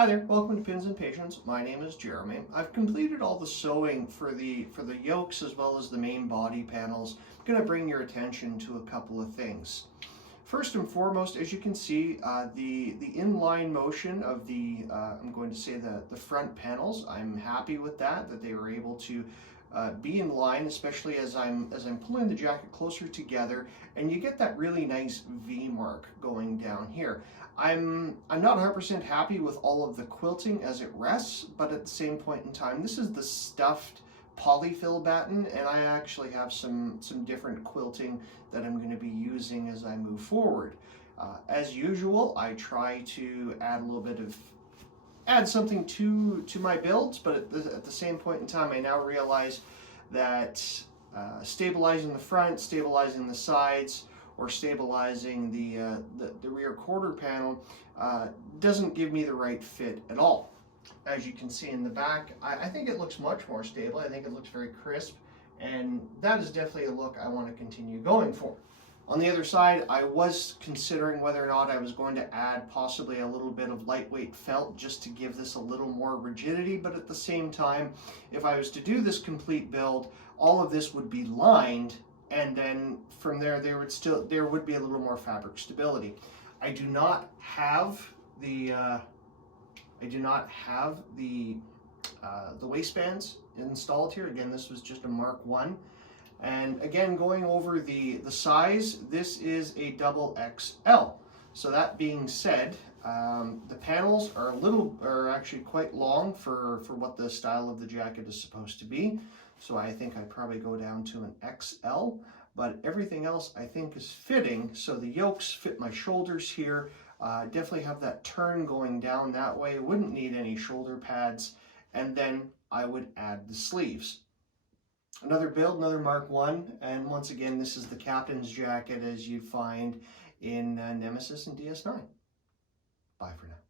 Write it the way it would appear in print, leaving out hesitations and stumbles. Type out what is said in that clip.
Hi there, welcome to Pins and Patience. My name is Jeremy. I've completed all the sewing for the yokes as well as the main body panels. I'm going to bring your attention to a couple of things. First and foremost, as you can see, the inline motion of I'm going to say the front panels, I'm happy with that they were able to be in line, especially as I'm pulling the jacket closer together, and you get that really nice V mark going down here. I'm not 100% happy with all of the quilting as it rests, but at the same point in time, this is the stuffed polyfill batten, and I actually have some different quilting that I'm going to be using as I move forward. As usual, I try to add something to my builds, but at the same point in time, I now realize that stabilizing the front, stabilizing the sides, or stabilizing the rear quarter panel doesn't give me the right fit at all. As you can see in the back, I think it looks much more stable. I think it looks very crisp, and that is definitely a look I want to continue going for. On the other side, I was considering whether or not I was going to add possibly a little bit of lightweight felt just to give this a little more rigidity, but at the same time, if I was to do this complete build, all of this would be lined, and then from there there would be a little more fabric stability. I do not have the waistbands installed here. Again, this was just a Mark 1. And again, going over the size, this is a double XL. So that being said, the panels are actually quite long for what the style of the jacket is supposed to be. So I think I'd probably go down to an XL, but everything else I think is fitting. So the yokes fit my shoulders here. Definitely have that turn going down that way. Wouldn't need any shoulder pads. And then I would add the sleeves. Another build, another Mark 1, and once again, this is the captain's jacket as you'd find in Nemesis and DS9. Bye for now.